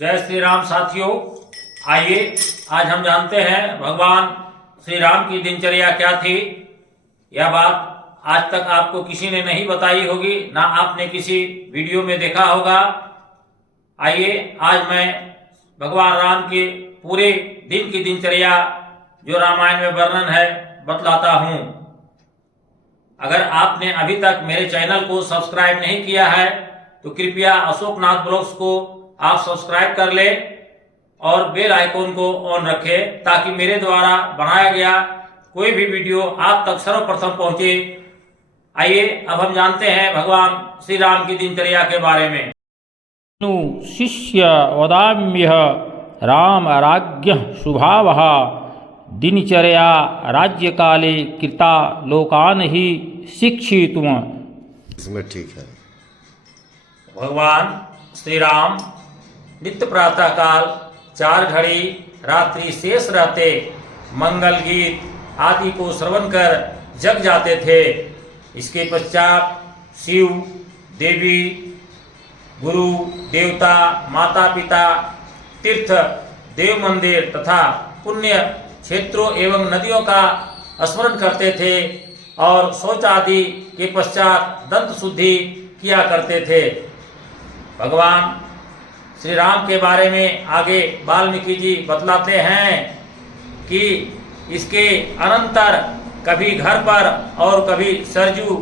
जय श्री राम साथियों, आइए आज हम जानते हैं भगवान श्री राम की दिनचर्या क्या थी। यह बात आज तक आपको किसी ने नहीं बताई होगी, ना आपने किसी वीडियो में देखा होगा। आइए आज मैं भगवान राम के पूरे दिन की दिनचर्या जो रामायण में वर्णन है बतलाता हूँ। अगर आपने अभी तक मेरे चैनल को सब्सक्राइब नहीं किया है तो कृपया अशोकनाथ ब्लॉग्स को आप सब्सक्राइब कर ले और बेल आइकॉन को ऑन रखें ताकि मेरे द्वारा बनाया गया कोई भी वीडियो आप तक सर्वप्रथम पहुंचे। आइए अब हम जानते हैं भगवान श्री राम की दिनचर्या के बारे में। शिष्य वदाम्यह राम राज्ञ शुभावः दिनचर्या राज्य काले कृता लोकान ही शिक्षितुम। इसमें ठीक है। भगवान श्री राम नित्य प्रातः काल 4 घड़ी रात्रि शेष रहते मंगल गीत आदि को श्रवण कर जग जाते थे। इसके पश्चात शिव, देवी, गुरु, देवता, माता पिता, तीर्थ, देव मंदिर तथा पुण्य क्षेत्रों एवं नदियों का स्मरण करते थे और शौच आदि के पश्चात दंत शुद्धि किया करते थे। भगवान श्री राम के बारे में आगे वाल्मीकि जी बतलाते हैं कि इसके अनंतर कभी घर पर और कभी सरजू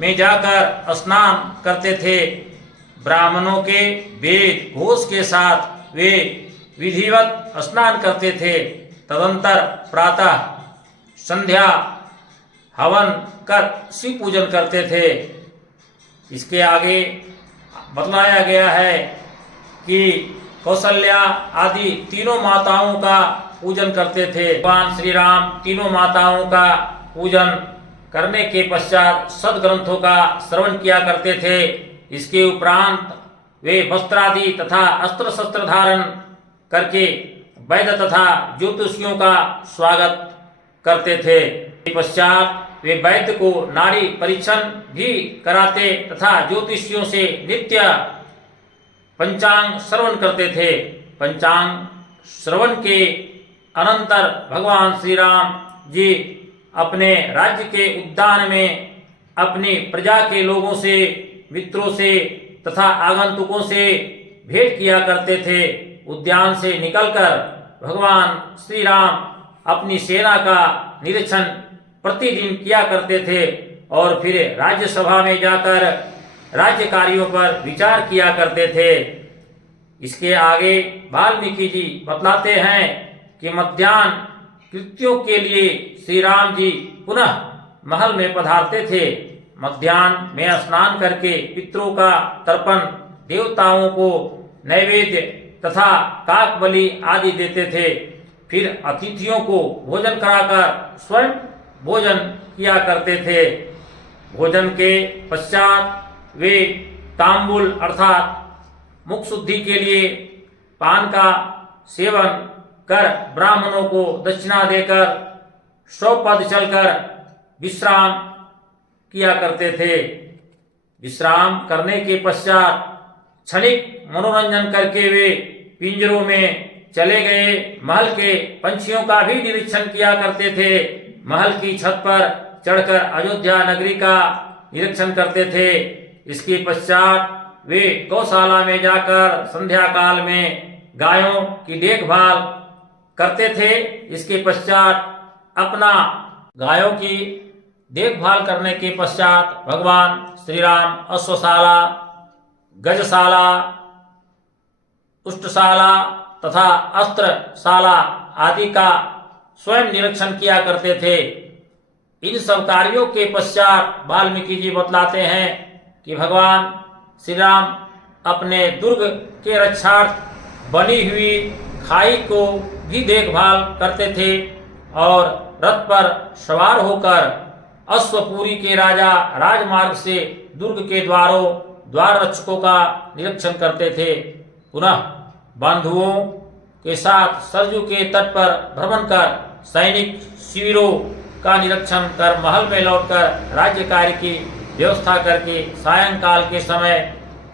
में जाकर स्नान करते थे। ब्राह्मणों के वेद घोष के साथ वे विधिवत स्नान करते थे। तदंतर प्रातः संध्या हवन कर शिव पूजन करते थे। इसके आगे बतलाया गया है कि कौशल्या आदि तीनों माताओं का पूजन करते थे। भगवान श्री राम तीनों माताओं का पूजन करने के पश्चात सदग्रंथों का श्रवण किया करते थे। इसके उपरांत वे वस्त्रादि तथा अस्त्र शस्त्र धारण करके वैद्य तथा ज्योतिषियों का स्वागत करते थे। पश्चात वे वैद्य को नाड़ी परीक्षण भी कराते तथा ज्योतिषियों से नित्य पंचांग श्रवण करते थे। पंचांग श्रवण के अनंतर भगवान श्री राम जी अपने राज्य के उद्यान में अपनी प्रजा के लोगों से, मित्रों से तथा आगंतुकों से भेंट किया करते थे। उद्यान से निकलकर भगवान श्री राम अपनी सेना का निरीक्षण प्रतिदिन किया करते थे और फिर राज्यसभा में जाकर राज्य कार्यों पर विचार किया करते थे। इसके आगे वाल्मीकि जी बतलाते हैं कि मध्याह्न कृत्यों के लिए श्री राम जी पुनः महल में पधारते थे। मध्याह्न में स्नान करके पितरों का तर्पण, देवताओं को नैवेद्य तथा काक बलि आदि देते थे। फिर अतिथियों को भोजन कराकर स्वयं भोजन किया करते थे। भोजन के पश्चात वे तांबुल अर्थात मुख शुद्धि के लिए पान का सेवन कर ब्राह्मणों को दक्षिणा देकर 100 पद चलकर विश्राम किया करते थे। विश्राम करने के पश्चात क्षणिक मनोरंजन करके वे पिंजरों में चले गए महल के पंछियों का भी निरीक्षण किया करते थे। महल की छत पर चढ़कर अयोध्या नगरी का निरीक्षण करते थे। इसके पश्चात वे गौशाला में जाकर संध्या काल में गायों की देखभाल करते थे। इसके पश्चात अपना गायों की देखभाल करने के पश्चात भगवान श्री राम अश्वशाला, गजशाला, उष्टशाला तथा अस्त्रशाला आदि का स्वयं निरीक्षण किया करते थे। इन सब कार्यों के पश्चात वाल्मीकि जी बतलाते हैं कि भगवान श्री राम अपने दुर्ग के रक्षार्थ बनी हुई खाई को भी देखभाल करते थे और रथ पर सवार होकर अश्वपुरी के राजा राजमार्ग से दुर्ग के द्वार रक्षकों का निरीक्षण करते थे। पुनः बंधुओं के साथ सरजू के तट पर भ्रमण कर सैनिक शिविरों का निरीक्षण कर महल में लौटकर राज्य कार्य की व्यवस्था करके सायंकाल के समय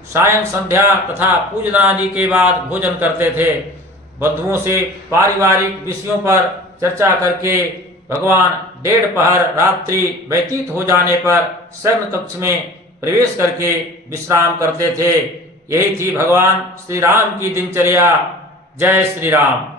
सायं संध्या तथा पूजन आदि के बाद भोजन करते थे। बंधुओं से पारिवारिक विषयों पर चर्चा करके भगवान 1.5 पहर रात्रि व्यतीत हो जाने पर शयन कक्ष में प्रवेश करके विश्राम करते थे। यही थी भगवान श्री राम की दिनचर्या। जय श्री राम।